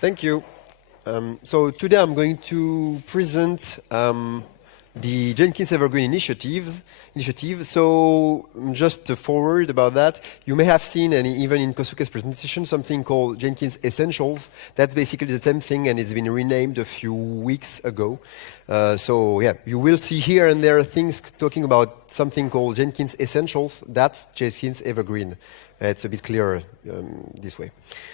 Thank you. So today I'm going to present the Jenkins Evergreen initiative. So just a forward about that. You may have seen, and even in Kosuke's presentation, something called Jenkins Essentials. That's basically the same thing, and it's been renamed a few weeks ago. So yeah, you will see here and there things talking about something called Jenkins Essentials. That's Jenkins Evergreen. It's a bit clearer this way.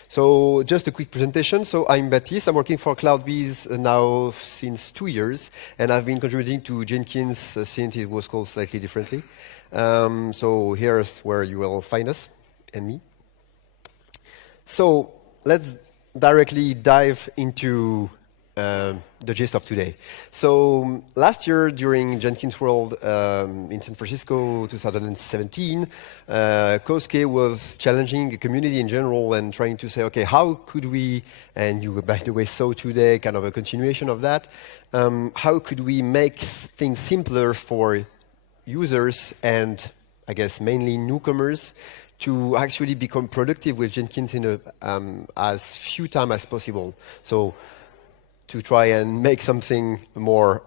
So just a quick presentation. So I'm Baptiste. I'm working for CloudBees now since 2 years, and I've been contributing to Jenkins since it was called slightly differently. So here's where you will find us and me. So let's directly dive into the gist of today. So last year during Jenkins World in San Francisco 2017, Kosuke was challenging the community in general and trying to say, okay, how could we, and you by the way saw today kind of a continuation of that, how could we make things simpler for users and I guess mainly newcomers to actually become productive with Jenkins in as few time as possible. So to try and make something more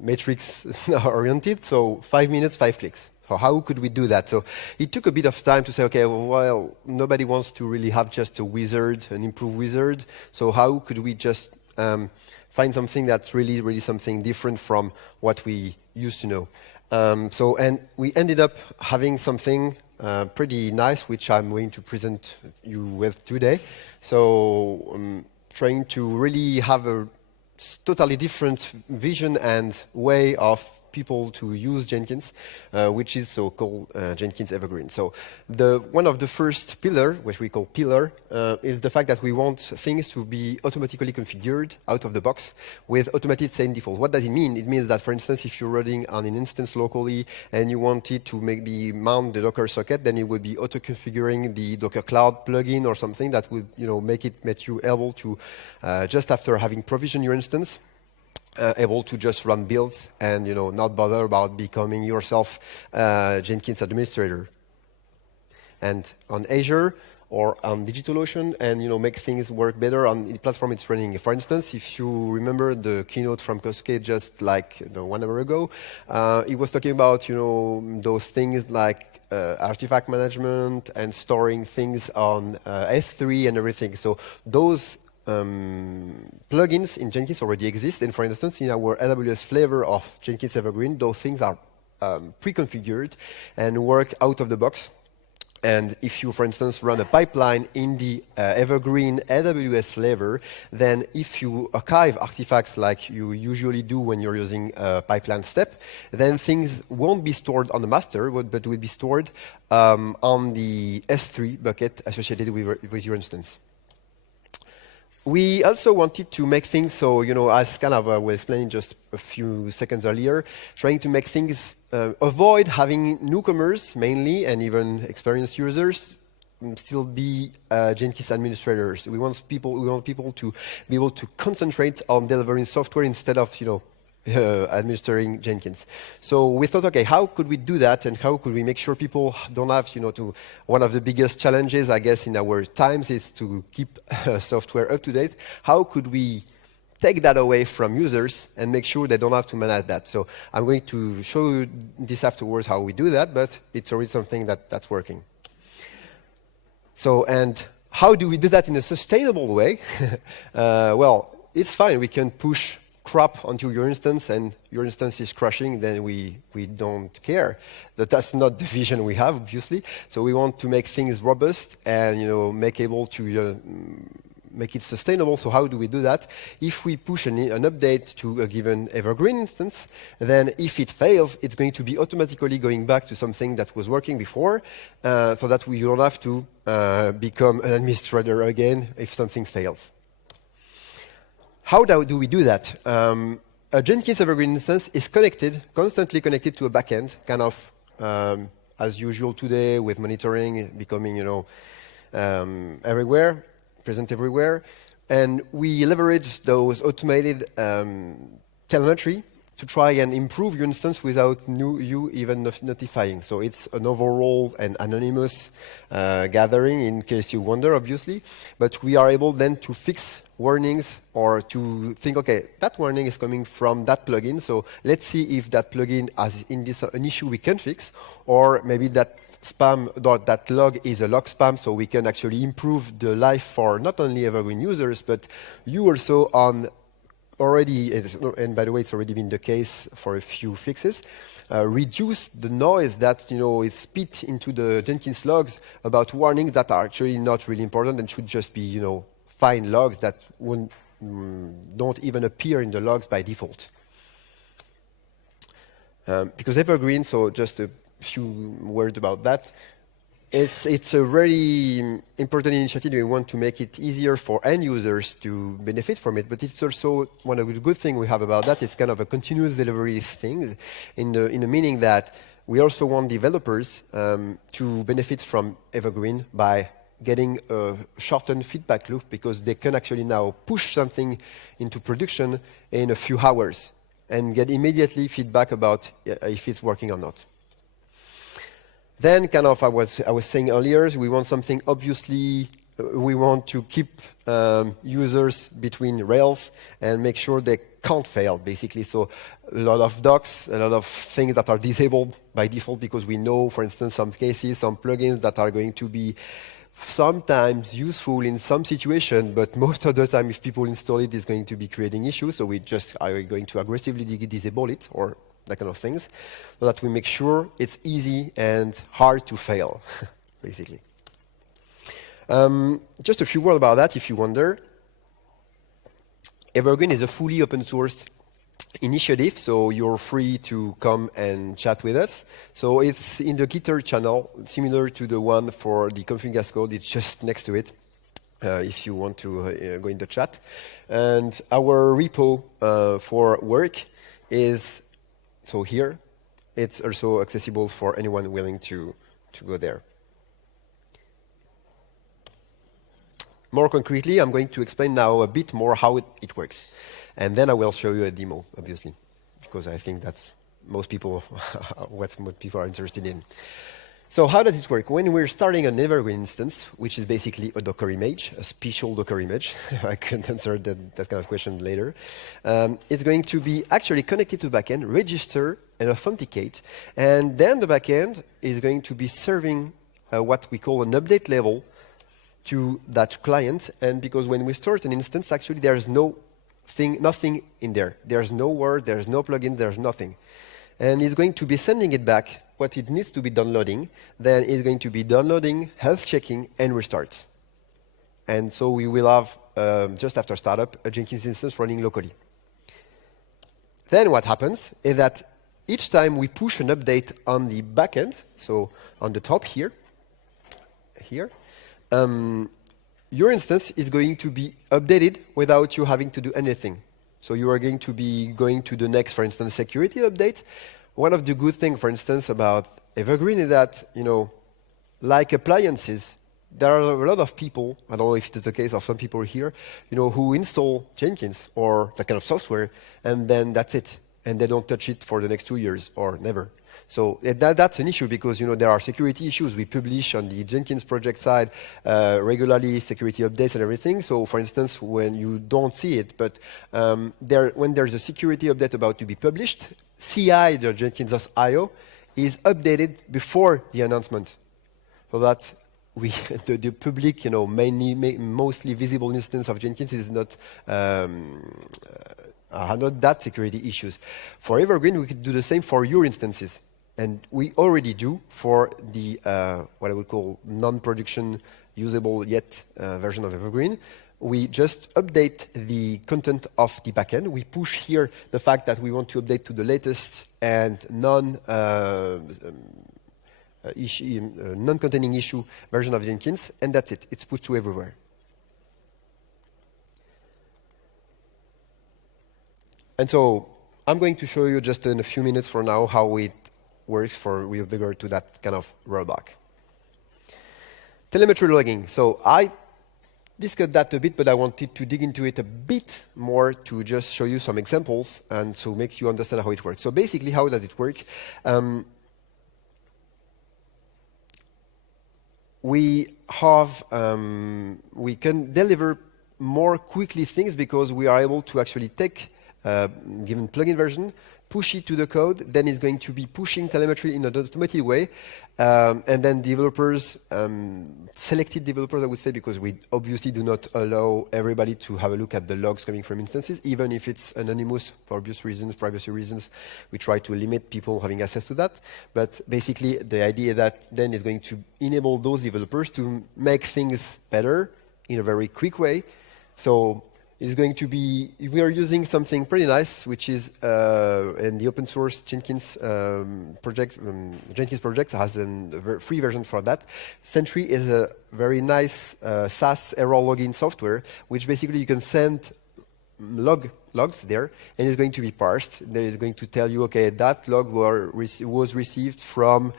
matrix-oriented, so 5 minutes, 5 clicks. So how could we do that? So it took a bit of time to say, okay, well, nobody wants to really have just a wizard, an improved wizard, so how could we just find something that's really, really something different from what we used to know? And we ended up having something pretty nice, which I'm going to present you with today. So trying to really have a totally different vision and way of people to use Jenkins, which is so-called Jenkins Evergreen. So one of the first pillar, which we call pillar, is the fact that we want things to be automatically configured out of the box with automated same default. What does it mean? It means that, for instance, if you're running on an instance locally and you wanted to maybe mount the Docker socket, then it would be auto-configuring the Docker Cloud plugin or something that would make you able to, just after having provisioned your instance, able to just run builds and not bother about becoming yourself Jenkins administrator. And on Azure or on DigitalOcean, and make things work better on the platform it's running. For instance, if you remember the keynote from Kosuke just like 1 hour ago, he was talking about those things like artifact management and storing things on S3 and everything. So those plugins in Jenkins already exist, and for instance, in our AWS flavor of Jenkins Evergreen, those things are pre-configured and work out of the box. And if you, for instance, run a pipeline in the Evergreen AWS flavor, then if you archive artifacts like you usually do when you're using a pipeline step, then things won't be stored on the master, but will be stored on the S3 bucket associated with your instance. We also wanted to make things so, as kind of was explaining just a few seconds earlier, trying to make things avoid having newcomers mainly and even experienced users still be Jenkins administrators. We want people to be able to concentrate on delivering software instead of administering Jenkins. So we thought, okay, how could we do that, and how could we make sure people don't have, one of the biggest challenges, I guess, in our times is to keep software up to date. How could we take that away from users and make sure they don't have to manage that? So I'm going to show you this afterwards how we do that, but it's already something that's working. So, and how do we do that in a sustainable way? Well, it's fine. We can push crap onto your instance and your instance is crashing, then we don't care. That's not the vision we have, obviously. So we want to make things robust and make it sustainable. So how do we do that? If we push an update to a given Evergreen instance, then if it fails, it's going to be automatically going back to something that was working before, so that we don't have to become an administrator again if something fails. How do we do that? A Jenkins Evergreen instance is constantly connected to a backend, kind of as usual today with monitoring becoming, everywhere, present everywhere. And we leverage those automated telemetry to try and improve your instance without you even notifying. So it's an overall and anonymous gathering, in case you wonder, obviously. But we are able then to fix warnings or to think, okay, that warning is coming from that plugin, so let's see if that plugin has an issue we can fix, or maybe that spam, that log is a log spam, so we can actually improve the life for not only Evergreen users, but you also on already, and by the way, it's already been the case for a few fixes, reduce the noise that is spit into the Jenkins logs about warnings that are actually not really important and should just be fine logs that don't even appear in the logs by default. Because Evergreen, so just a few words about that. It's a very important initiative. We want to make it easier for end users to benefit from it, but it's also one of the good things we have about that. It's kind of a continuous delivery thing, in the meaning that we also want developers to benefit from Evergreen by getting a shortened feedback loop, because they can actually now push something into production in a few hours and get immediately feedback about if it's working or not. Then, kind of, I was saying earlier, we want something obviously. We want to keep users between rails and make sure they can't fail, basically. So a lot of docs, a lot of things that are disabled by default, because we know, for instance, some cases, some plugins that are going to be sometimes useful in some situation, but most of the time, if people install it, it's going to be creating issues. So we just are going to aggressively disable it, or that kind of things, so that we make sure it's easy and hard to fail, basically. Just a few words about that, if you wonder. Evergreen is a fully open source initiative, so you're free to come and chat with us. So it's in the Gitter channel, similar to the one for the config as code. It's just next to it, if you want to go in the chat. And our repo for work is so here. It's also accessible for anyone willing to go there. More concretely, I'm going to explain now a bit more how it works. And then I will show you a demo, obviously, because I think that's what most people are interested in. So how does it work? When we're starting an Evergreen instance, which is basically a Docker image, a special Docker image, I can answer that kind of question later, it's going to be actually connected to the backend, register and authenticate, and then the backend is going to be serving what we call an update level to that client. And because when we start an instance, actually there's nothing in there. There's no word, there's no plugin, there's nothing. And it's going to be sending it back what it needs to be downloading. Then it's going to be downloading, health checking, and restart. And so we will have, just after startup, a Jenkins instance running locally. Then what happens is that each time we push an update on the backend, so on the top here, your instance is going to be updated without you having to do anything. So you are going to be going to the next, for instance, security update. One of the good things, for instance, about Evergreen is that, like appliances, there are a lot of people, I don't know if it's the case of some people here, who install Jenkins or that kind of software, and then that's it. And they don't touch it for the next 2 years or never. So that's an issue, because there are security issues. We publish on the Jenkins project side regularly security updates and everything. So for instance, when you don't see it, but when there's a security update about to be published, CI, the Jenkins.io, is updated before the announcement, so that the public, mostly visible instance of Jenkins is not that security issues. For Evergreen, we could do the same for your instances. And we already do for the, what I would call non-production usable yet version of Evergreen. We just update the content of the backend. We push here the fact that we want to update to the latest and non-containing issue version of Jenkins, and that's it. It's pushed to everywhere. And so I'm going to show you just in a few minutes from now how it works with regard to that kind of rollback. Telemetry logging. So I discussed that a bit, but I wanted to dig into it a bit more to just show you some examples and so make you understand how it works. So basically, how does it work? We can deliver more quickly things because we are able to actually take given plugin version, push it to the code, then it's going to be pushing telemetry in an automated way. And then developers, selected developers, I would say, because we obviously do not allow everybody to have a look at the logs coming from instances, even if it's anonymous for obvious reasons, privacy reasons. We try to limit people having access to that. But basically, the idea that then is going to enable those developers to make things better in a very quick way. So it's going to be, we are using something pretty nice, which is in the open source Jenkins project. Jenkins project has a free version for that. Sentry is a very nice SaaS error logging software, which basically you can send logs there, and it's going to be parsed. There is going to tell you, okay, that log was received from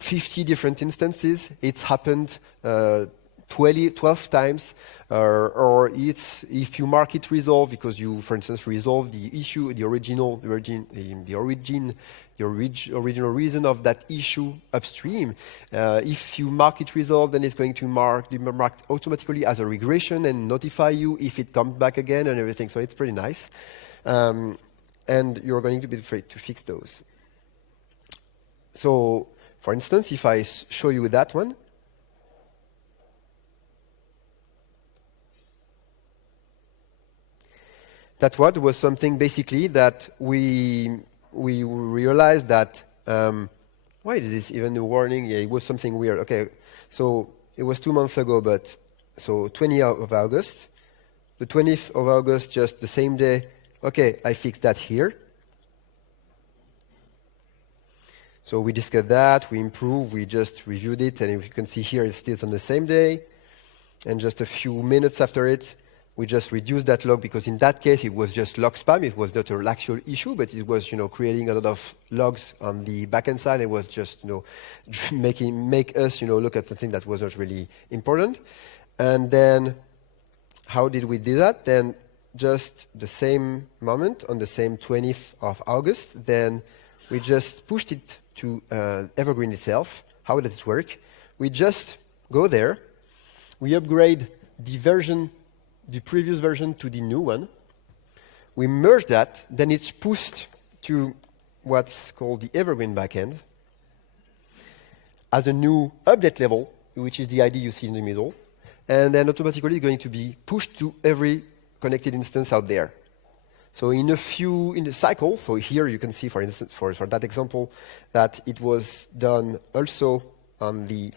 50 different instances. It's happened 12 times, or it's if you mark it resolved because you, for instance, resolve the issue, the original reason of that issue upstream. If you mark it resolved, then it's going to be marked automatically as a regression and notify you if it comes back again and everything. So it's pretty nice, and you're going to be afraid to fix those. So, for instance, if I show you that one. That was something basically that we realized that, why is this even a warning? Yeah, it was something weird. Okay, so it was 2 months ago, but so 20th of August. The 20th of August, just the same day, okay, I fixed that here. So we discussed that, we improved, we just reviewed it, and if you can see here, it's still on the same day. And just a few minutes after it, we just reduced that log because in that case it was just log spam. It was not an actual issue, but it was creating a lot of logs on the backend side. It was just make us look at something that was not really important. And then how did we do that? Then just the same moment on the same 20th of August, then we just pushed it to Evergreen itself. How does it work? We just go there, we upgrade the previous version to the new one. We merge that, then it's pushed to what's called the Evergreen backend as a new update level, which is the ID you see in the middle, and then automatically going to be pushed to every connected instance out there. So in the cycle, so here you can see, for instance, for that example, that it was done also on the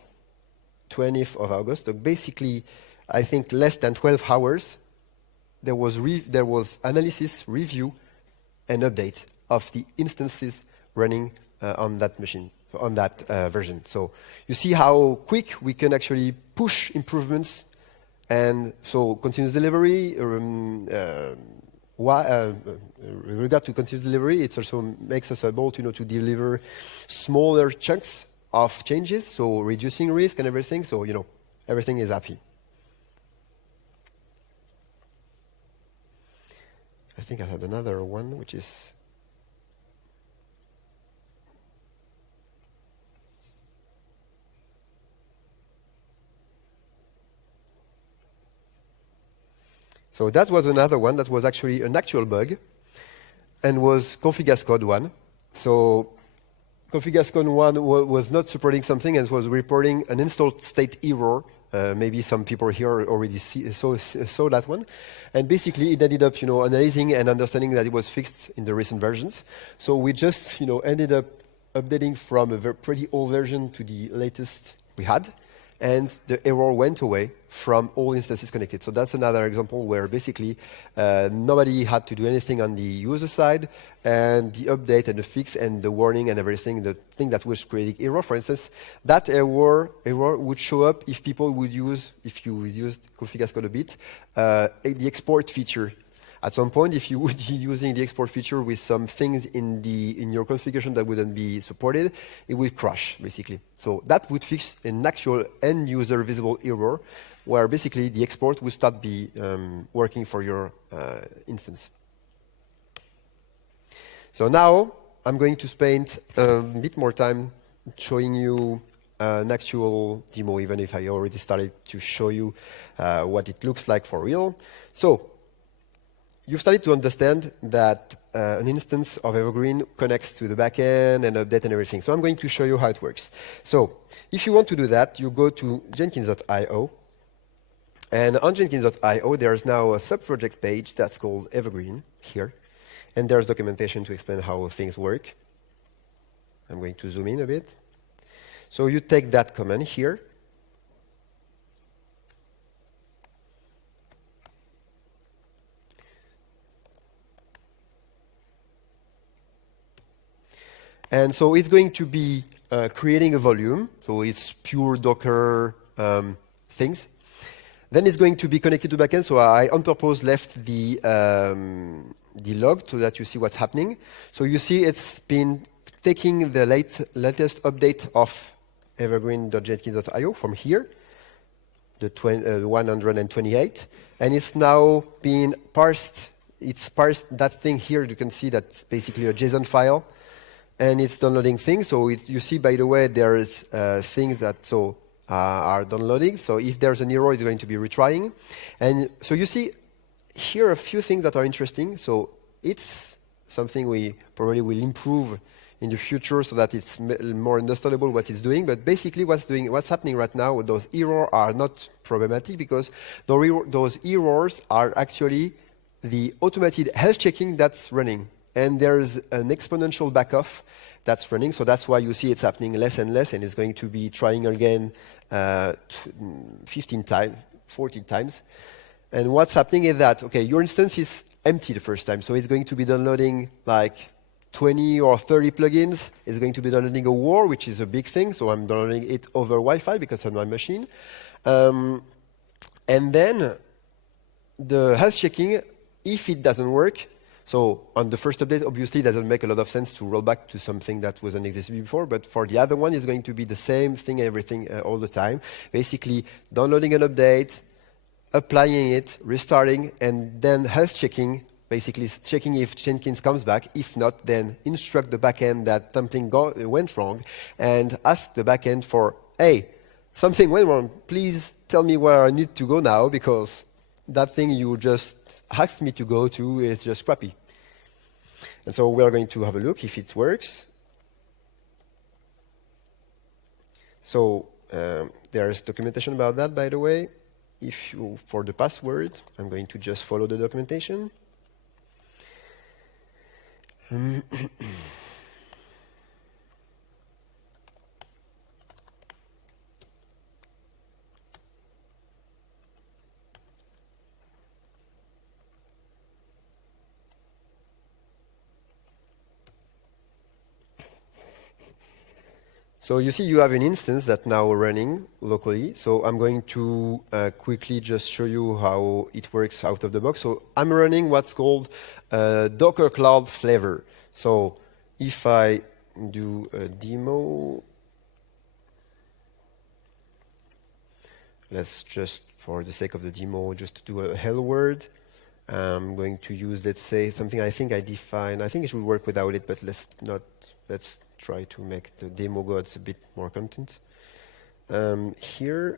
20th of August. So basically, I think less than 12 hours, there was analysis, review, and update of the instances running on that machine, on that version. So you see how quick we can actually push improvements, and so continuous delivery. With regard to continuous delivery, it also makes us able to deliver smaller chunks of changes, so reducing risk and everything. So everything is happy. I think I had another one, which is so that was another one that was actually an actual bug and was config as code 1. So config as code 1 was not supporting something and was reporting an installed state error. Maybe some people here already saw that one. And basically, it ended up, analyzing and understanding that it was fixed in the recent versions. So we just, ended up updating from a pretty old version to the latest we had. And the error went away from all instances connected. So that's another example where basically nobody had to do anything on the user side, and the update and the fix and the warning and everything, the thing that was creating error, for instance, that error would show up if people would use, if you used config as code a bit, the export feature. At some point, if you would be using the export feature with some things in your configuration that wouldn't be supported, it would crash, basically. So that would fix an actual end-user visible error, where basically the export will start be working for your instance. So now I'm going to spend a bit more time showing you an actual demo, even if I already started to show you what it looks like for real. So you've started to understand that an instance of Evergreen connects to the backend and update and everything. So I'm going to show you how it works. So if you want to do that, you go to Jenkins.io. And on Jenkins.io, there's now a sub-project page that's called Evergreen here. And there's documentation to explain how things work. I'm going to zoom in a bit. So you take that command here. And so it's going to be creating a volume. So it's pure Docker things. Then it's going to be connected to backend. So I, on purpose, left the log so that you see what's happening. So you see it's been taking the latest update of evergreen.jenkins.io from here, the 128, and it's now being parsed. It's parsed that thing here. You can see that's basically a JSON file, and it's downloading things. So you see, by the way, there's things that are downloading. So if there's an error, it's going to be retrying. And so you see here a few things that are interesting. So it's something we probably will improve in the future so that it's more understandable what it's doing. But basically what's happening right now, those errors are not problematic because those errors are actually the automated health checking that's running. And there's an exponential backoff that's running. So that's why you see it's happening less and less, and it's going to be trying again 15 times, 14 times. And what's happening is that, okay, your instance is empty the first time. So it's going to be downloading like 20 or 30 plugins. It's going to be downloading a WAR, which is a big thing. So I'm downloading it over Wi-Fi because on my machine. And then the health checking, if it doesn't work, so on the first update, obviously, it doesn't make a lot of sense to roll back to something that wasn't existing before. But for the other one, it's going to be the same thing, everything, all the time. Basically, downloading an update, applying it, restarting, and then health checking, basically checking if Jenkins comes back. If not, then instruct the backend that something went wrong and ask the backend for, hey, something went wrong. Please tell me where I need to go now because that thing you just asked me to go to is just crappy. And so we're going to have a look if it works. So there's documentation about that, by the way. For the password, I'm going to just follow the documentation. So you see you have an instance that's now running locally. So I'm going to quickly just show you how it works out of the box. So I'm running what's called Docker Cloud flavor. So if I do a demo, let's just, for the sake of the demo, just do a hello word. I'm going to use, let's say, something I think I define. I think it should work without it, but let's try to make the demo gods a bit more content here.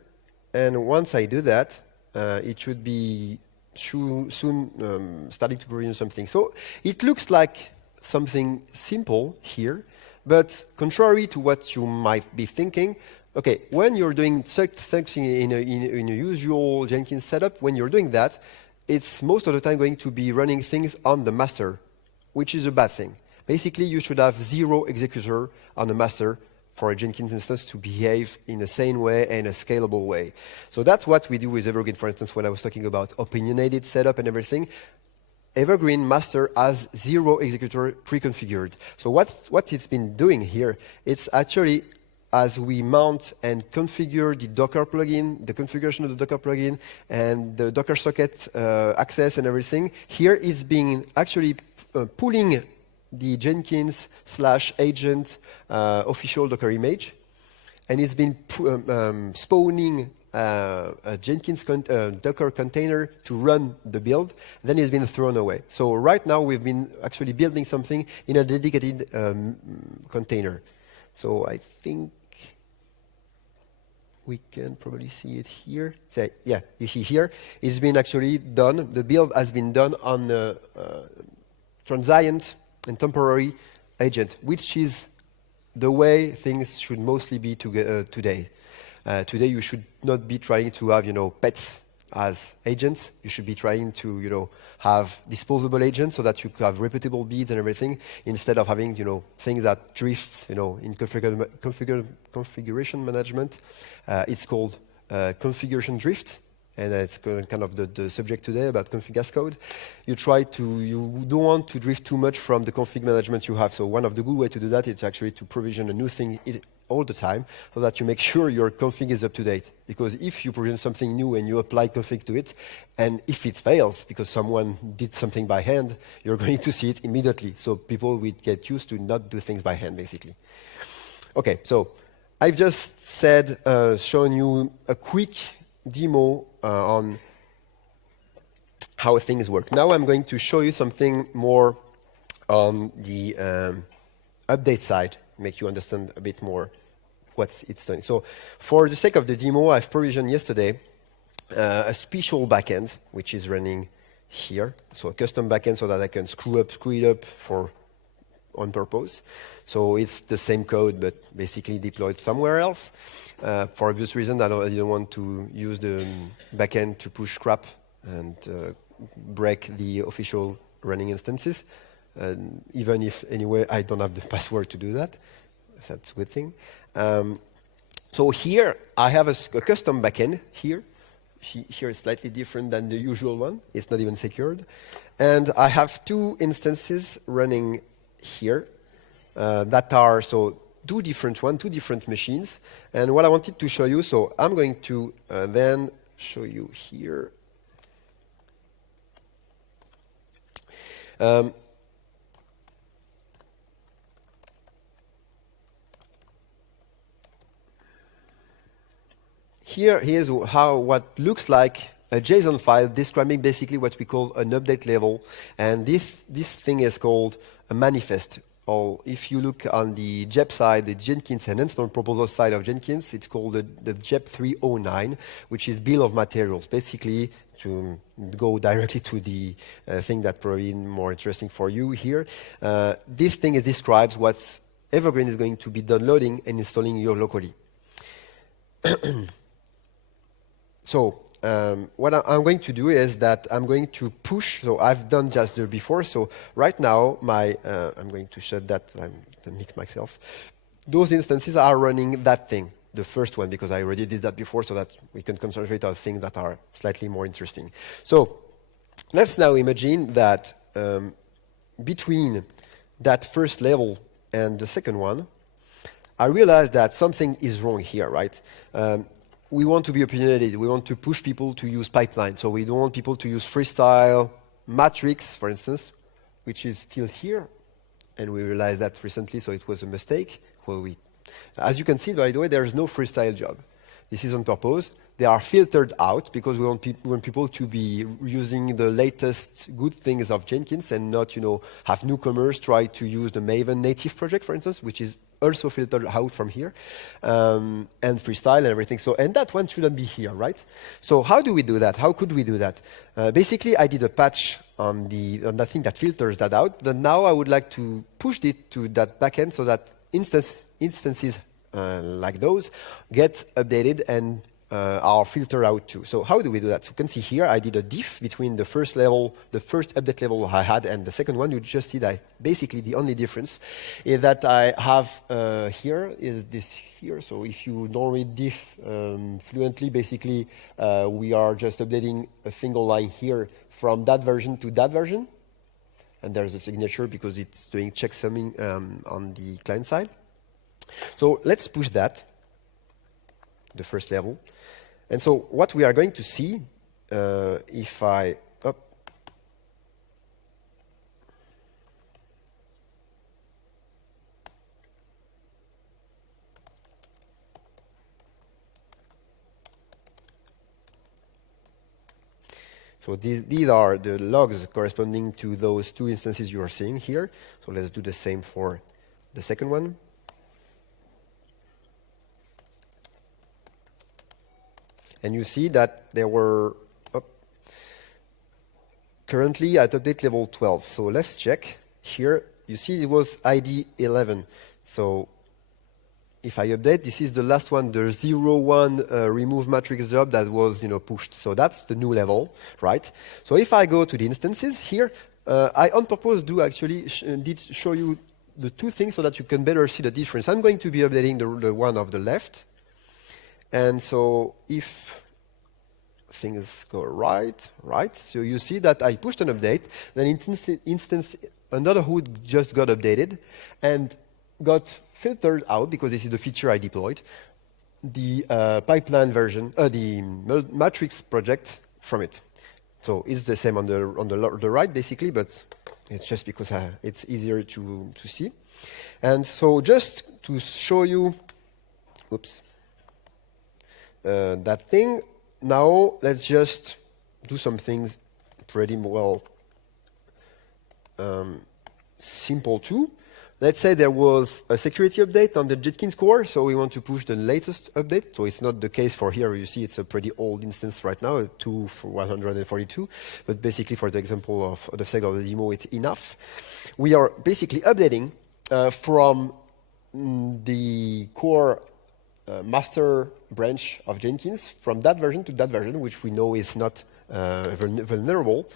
And once I do that, it should be soon starting to produce something. So it looks like something simple here, but contrary to what you might be thinking, okay, when you're doing something in a usual Jenkins setup, when you're doing that, it's most of the time going to be running things on the master, which is a bad thing. Basically, you should have 0 executor on the master for a Jenkins instance to behave in a sane way and a scalable way. So that's what we do with Evergreen, for instance, when I was talking about opinionated setup and everything. Evergreen master has 0 executor pre-configured. So what it's been doing here, it's actually, as we mount and configure the Docker plugin, the configuration of the Docker plugin, and the Docker socket access and everything, here it's being actually pulling the Jenkins/agent official Docker image, and it's been spawning a Jenkins Docker container to run the build, then it's been thrown away. So right now we've been actually building something in a dedicated container. So I think we can probably see it here. So, yeah, you see here, it's been actually done. The build has been done on a transient and temporary agent, which is the way things should mostly be today. Today, you should not be trying to have, pets as agents. You should be trying to, have disposable agents so that you have repeatable beads and everything, instead of having, things that drifts, in configuration management. It's called configuration drift, and it's kind of the subject today about config as code. You don't want to drift too much from the config management you have. So one of the good ways to do that is actually to provision a new thing all the time, so that you make sure your config is up to date. Because if you provision something new and you apply config to it, and if it fails because someone did something by hand, you're going to see it immediately. So people will get used to not do things by hand, basically. Okay, so I've just shown you a quick demo on how things work. Now I'm going to show you something more on the update side, make you understand a bit more what it's doing. So for the sake of the demo, I've provisioned yesterday a special backend, which is running here. So a custom backend so that I can screw it up on purpose. So it's the same code, but basically deployed somewhere else. For obvious reasons, I didn't want to use the backend to push crap and break the official running instances. Even if, anyway, I don't have the password to do that. That's a good thing. So here, I have a custom backend here. Here it's slightly different than the usual one. It's not even secured. And I have two instances running here that are two different machines. And what I wanted to show you, so I'm going to then show you here. Here's what looks like a JSON file describing basically what we call an update level. And this thing is called a manifest. Or if you look on the JEP side, the Jenkins enhancement proposal side of Jenkins, it's called the JEP 309, which is bill of materials. Basically, to go directly to the thing that's probably more interesting for you here, this thing describes what Evergreen is going to be downloading and installing here locally. So what I'm going to do is that I'm going to push. So I've done just the before. So right now, I'm going to shut that. I'm going to mix myself. Those instances are running that thing, the first one, because I already did that before, so that we can concentrate on things that are slightly more interesting. So let's now imagine that between that first level and the second one, I realized that something is wrong here, right? We want to be opinionated. We want to push people to use pipeline. So we don't want people to use freestyle matrix, for instance, which is still here. And we realized that recently, so it was a mistake. As you can see, by the way, there is no freestyle job. This is on purpose. They are filtered out because we want people to be using the latest good things of Jenkins and not, have newcomers try to use the Maven native project, for instance, which is also filtered out from here, and freestyle and everything. So, and that one shouldn't be here, right? So how do we do that? How could we do that? Basically, I did a patch on that thing that filters that out. But now I would like to push it to that backend so that instances like those get updated and are filtered out too. So how do we do that? So you can see here I did a diff between the first update level I had and the second one. You just see that basically the only difference is that I have here is this here. So if you don't read diff fluently, basically we are just updating a single line here from that version to that version. And there's a signature because it's doing checksumming on the client side. So let's push that, the first level. And so what we are going to see, if I So these are the logs corresponding to those two instances you are seeing here. So let's do the same for the second one. And you see that there were currently at update level 12. So let's check. Here you see it was ID 11. So if I update, this is the last one, the 0.1 remove matrix job that was pushed. So that's the new level, right? So if I go to the instances here, I on purpose did show you the two things so that you can better see the difference. I'm going to be updating the one of the left. And so if things go right, so you see that I pushed an update, then another hood just got updated and got filtered out, because this is the feature I deployed, the pipeline version, the matrix project from it. So it's the same on the right, basically, but it's just because it's easier to see. And so just to show you, that thing, now let's just do some things pretty well simple too. Let's say there was a security update on the Jenkins core, so we want to push the latest update. So it's not the case for here. You see it's a pretty old instance right now, 2.142. But basically for the example of the sake of the demo, it's enough. We are basically updating from the core master branch of Jenkins, from that version to that version, which we know is not vulnerable.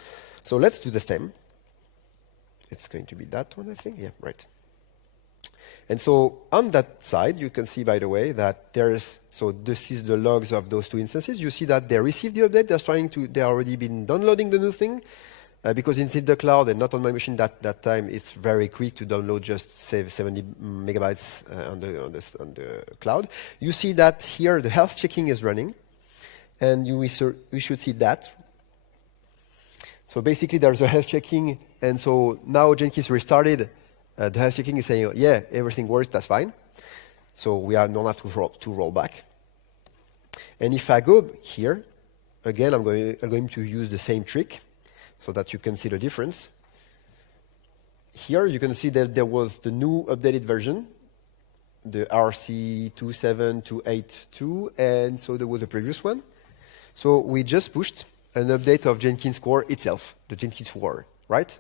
So let's do the same. It's going to be that one, I think. Yeah, right. And so on that side, you can see, by the way, that so this is the logs of those two instances. You see that they received the update. They already been downloading the new thing. Because it's in the cloud and not on my machine that time, it's very quick to download, just save 70 megabytes on the cloud. You see that here the health checking is running, and we should see that. So basically there's a health checking, and so now Jenkins restarted. The health checking is saying, yeah, everything works, that's fine. So we don't have to roll back. And if I go here, again, I'm going to use the same trick, so that you can see the difference. Here you can see that there was the new updated version, the RC27282, and so there was a previous one. So we just pushed an update of Jenkins core itself, the Jenkins core, right?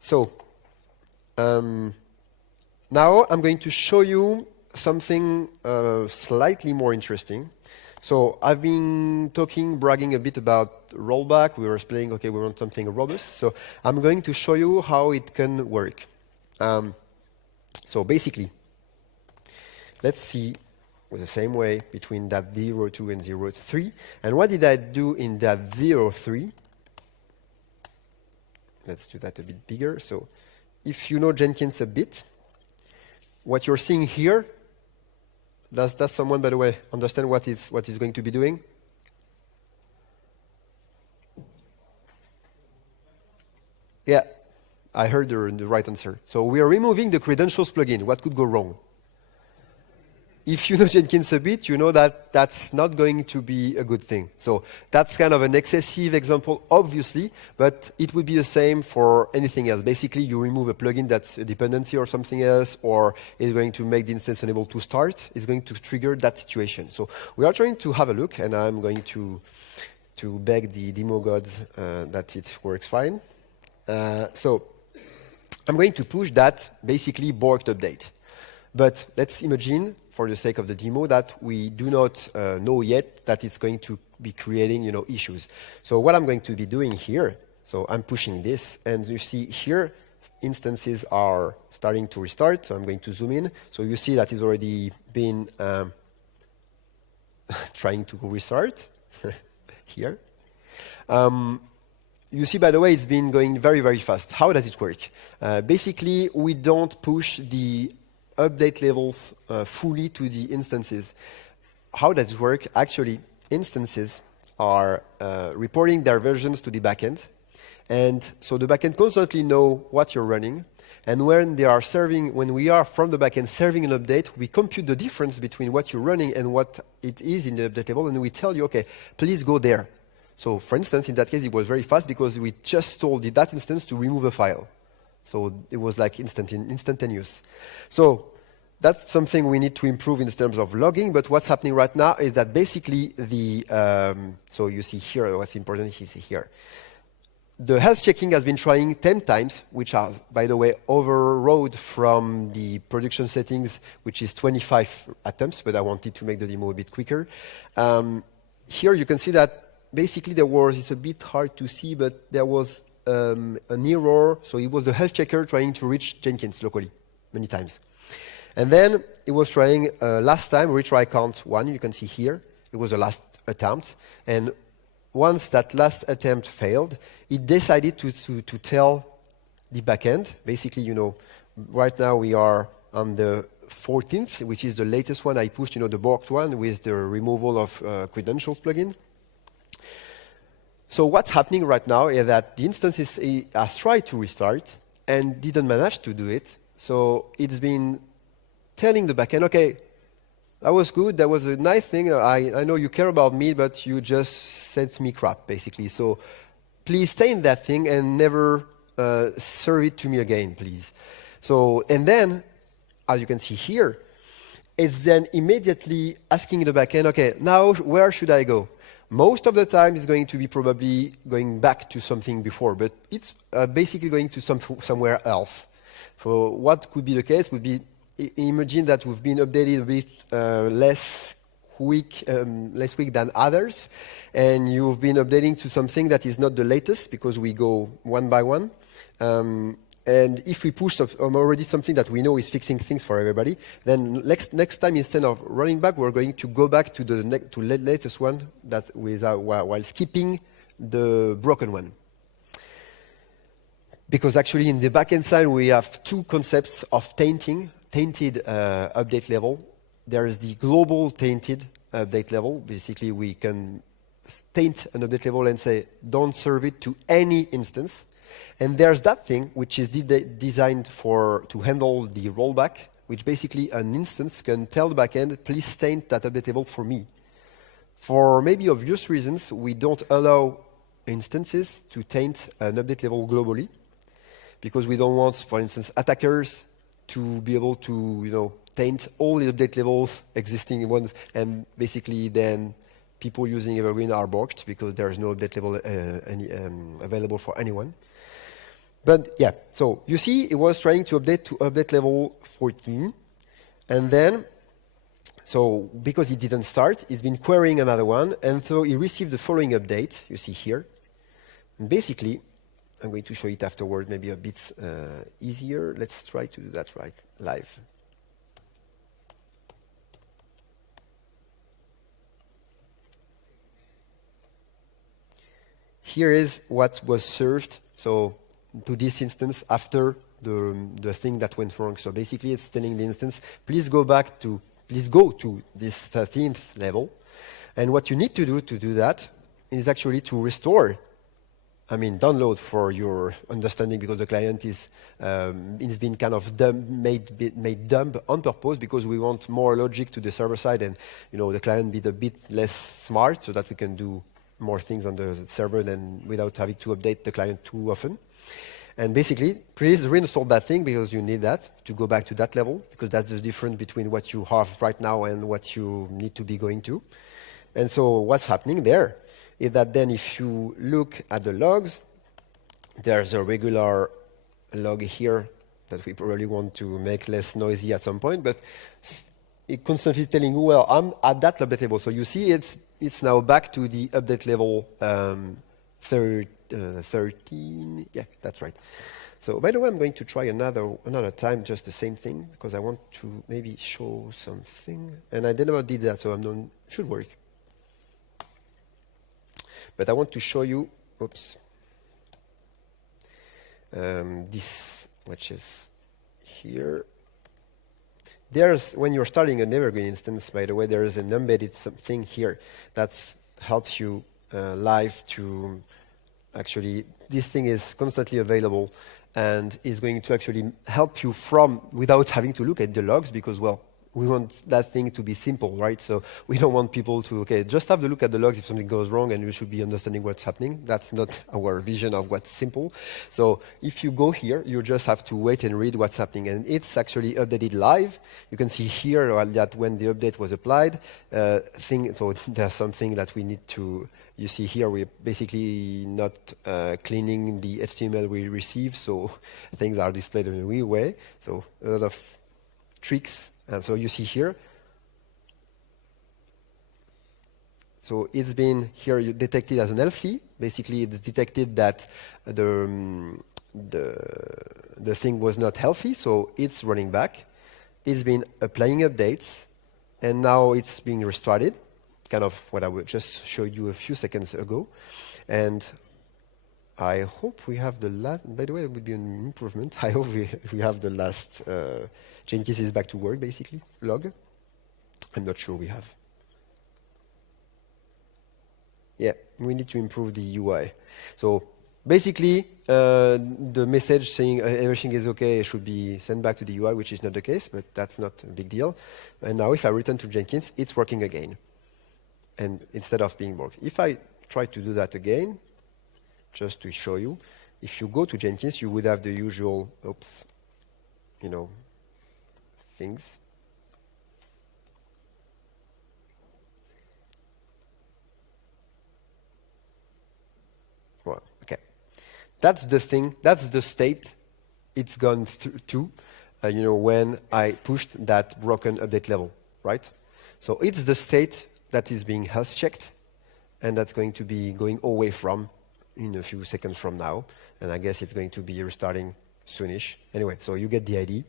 So now I'm going to show you something slightly more interesting. So I've been bragging a bit about rollback. We were explaining, okay, we want something robust. So I'm going to show you how it can work. So basically, let's see with the same way between that 0.2 and 0.3. And what did I do in that 0.3? Let's do that a bit bigger. So if you know Jenkins a bit, what you're seeing here, does that someone, by the way, understand what it's going to be doing? Yeah, I heard the right answer. So we are removing the credentials plugin. What could go wrong? If you know Jenkins a bit, you know that that's not going to be a good thing. So that's kind of an excessive example, obviously, but it would be the same for anything else. Basically, you remove a plugin that's a dependency or something else, or is going to make the instance unable to start. It's going to trigger that situation. So we are trying to have a look, and I'm going to beg the demo gods that it works fine. So I'm going to push that basically borked update. But let's imagine, for the sake of the demo, that we do not know yet that it's going to be creating, issues. So what I'm going to be doing here, so I'm pushing this, and you see here, instances are starting to restart. So I'm going to zoom in. So you see that it's already been trying to restart here. You see, by the way, it's been going very, very fast. How does it work? Basically, we don't push the update levels fully to the instances. How does it work? Actually, instances are reporting their versions to the backend. And so the backend constantly know what you're running. And when we are from the backend serving an update, we compute the difference between what you're running and what it is in the update level. And we tell you, okay, please go there. So for instance, in that case, it was very fast because we just told that instance to remove a file. So it was like instantaneous. So that's something we need to improve in terms of logging, but what's happening right now is that basically so you see here, what's important is here. The health checking has been trying 10 times, which are, by the way, overrode from the production settings, which is 25 attempts, but I wanted to make the demo a bit quicker. Here you can see that basically it's a bit hard to see, but there was an error. So it was the health checker trying to reach Jenkins locally many times. And then it was trying last time, retry count 1, you can see here. It was the last attempt. And once that last attempt failed, it decided to tell the backend. Basically, right now we are on the 14th, which is the latest one I pushed, the borked one with the removal of credentials plugin. So what's happening right now is that the instance has tried to restart and didn't manage to do it. So it's been telling the backend, okay, that was good, that was a nice thing, I know you care about me, but you just sent me crap, basically. So please stay in that thing and never serve it to me again, please. So, and then, as you can see here, it's then immediately asking the backend, okay, now where should I go? Most of the time it's going to be probably going back to something before, but it's basically going to somewhere else. So what could be the case would be, imagine that we've been updated a bit less quick than others, and you've been updating to something that is not the latest because we go one by one. And if we push already something that we know is fixing things for everybody, then next time instead of running back, we're going to go back to the latest one while skipping the broken one. Because actually in the backend side we have two concepts of tainted update level. There is the global tainted update level. Basically we can taint an update level and say don't serve it to any instance. And there's that thing which is designed to handle the rollback, which basically an instance can tell the backend, please taint that update level for me. For maybe obvious reasons, we don't allow instances to taint an update level globally, because we don't want, for instance, attackers to be able to, taint all the update levels, existing ones, and basically then people using Evergreen are borked because there is no update level available for anyone. But yeah, so you see it was trying to update to update level 14. And then, so because it didn't start, it's been querying another one. And so it received the following update, you see here. And basically, I'm going to show it afterward, maybe a bit easier. Let's try to do that right live. Here is what was served. So to this instance after the thing that went wrong. So basically it's telling the instance, please go to this 13th level. And what you need to do that is actually to restore, download for your understanding, because the client is it's been kind of made dumb on purpose because we want more logic to the server side, and the client be a bit less smart so that we can do more things on the server than without having to update the client too often. And basically, please reinstall that thing because you need that to go back to that level, because that's the difference between what you have right now and what you need to be going to. And so what's happening there is that then if you look at the logs, there's a regular log here that we probably want to make less noisy at some point, but it's constantly telling you, well, I'm at that update level. So you see it's now back to the update level 13. Yeah, that's right. So by the way, I'm going to try another time just the same thing, because I want to maybe show something. And I never did that, so should work. But I want to show you, this, which is here. When you're starting an Evergreen instance, by the way, there is an embedded thing here that helps you live to actually, this thing is constantly available and is going to actually help you without having to look at the logs, because, well, we want that thing to be simple, right? So we don't want people to, okay, just have a look at the logs if something goes wrong and you should be understanding what's happening. That's not our vision of what's simple. So if you go here, you just have to wait and read what's happening. And it's actually updated live. You can see here that when the update was applied, so there's something that we need to, you see here, we're basically not cleaning the HTML we receive, so things are displayed in a weird way. So a lot of tricks. And so you see here, so it's been here detected as an healthy. Basically, it's detected that the thing was not healthy, so it's running back. It's been applying updates, and now it's being restarted, kind of what I just showed you a few seconds ago. And I hope we have the last, by the way, it would be an improvement. I hope we have the last, Jenkins is back to work, basically, log. I'm not sure we have. Yeah, we need to improve the UI. So basically, the message saying everything is okay should be sent back to the UI, which is not the case, but that's not a big deal. And now if I return to Jenkins, it's working again. And instead of being worked. If I try to do that again, just to show you, if you go to Jenkins, you would have the usual, things. Well, okay. That's the thing, that's the state it's gone to, when I pushed that broken update level, right? So it's the state that is being health checked, and that's going to be going away from in a few seconds from now, and I guess it's going to be restarting soonish. Anyway, so you get the idea.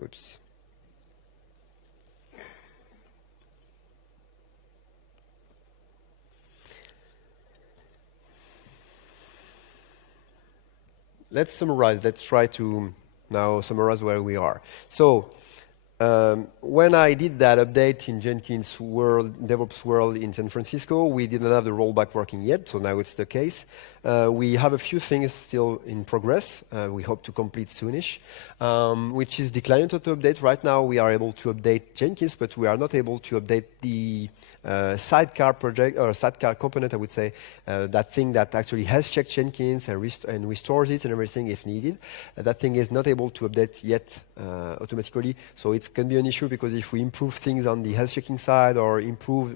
Oops. Let's summarize. Let's try to now summarize where we are. So when I did that update in Jenkins World, DevOps World in San Francisco, we didn't have the rollback working yet, so now it's the case. We have a few things still in progress. We hope to complete soonish, which is the client auto update. Right now we are able to update Jenkins, but we are not able to update the sidecar project, or sidecar component, I would say, that thing that actually has checked Jenkins and restores it and everything if needed. That thing is not able to update yet automatically, so it can be an issue because if we improve things on the health checking side or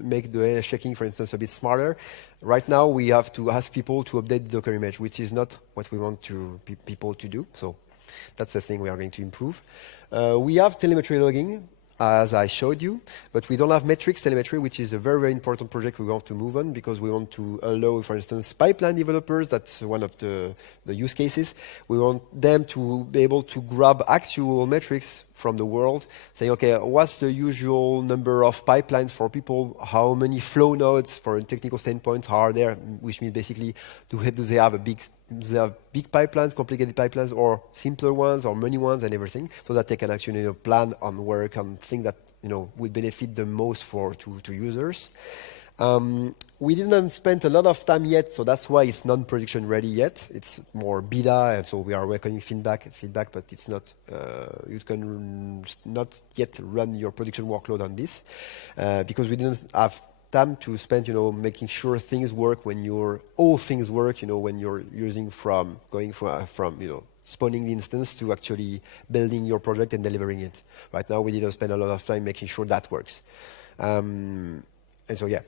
make the health checking, for instance, a bit smarter, right now we have to ask people to update the Docker image, which is not what we want people to do. So that's the thing we are going to improve. We have telemetry logging, as I showed you, but we don't have metrics telemetry, which is a very, very important project we want to move on because we want to allow, for instance, pipeline developers, that's one of the use cases. We want them to be able to grab actual metrics from the world, saying, okay, what's the usual number of pipelines for people? How many flow nodes for a technical standpoint are there? Which means basically, do they have big pipelines, complicated pipelines, or simpler ones, or many ones, and everything, so that they can actually plan on work on things that would benefit the most to users. We didn't spend a lot of time yet, so that's why it's non-production ready yet. It's more beta, and so we are welcoming feedback, but it's not. You can not yet run your production workload on this because we didn't have time to spend, making sure things work when all things work, when you're using going from spawning the instance to actually building your project and delivering it. Right now, we didn't spend a lot of time making sure that works. And so, yeah.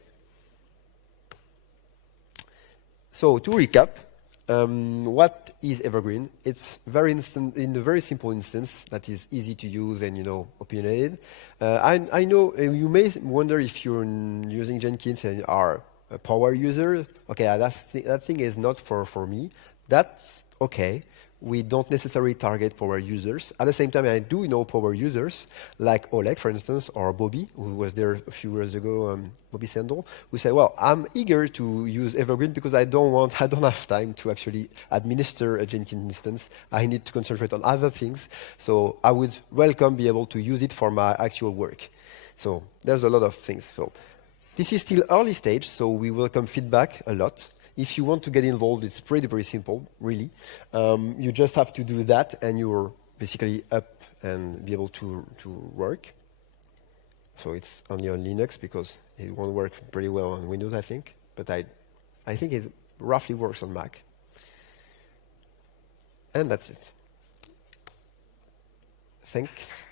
So to recap, what is Evergreen? It's in a very simple instance that is easy to use and opinionated. I know you may wonder if you're using Jenkins and are a power user. Okay, that thing is not for me. That's okay. We don't necessarily target power users. At the same time, I do know power users, like Oleg, for instance, or Bobby, who was there a few years ago, Bobby Sandel, who say, well, I'm eager to use Evergreen because I don't have time to actually administer a Jenkins instance. I need to concentrate on other things. So I would be able to use it for my actual work. So there's a lot of things. So This is still early stage, so we welcome feedback a lot. If you want to get involved, it's pretty, very simple, really. You just have to do that, and you're basically up and be able to work. So it's only on Linux, because it won't work pretty well on Windows, I think. But I think it roughly works on Mac. And that's it. Thanks.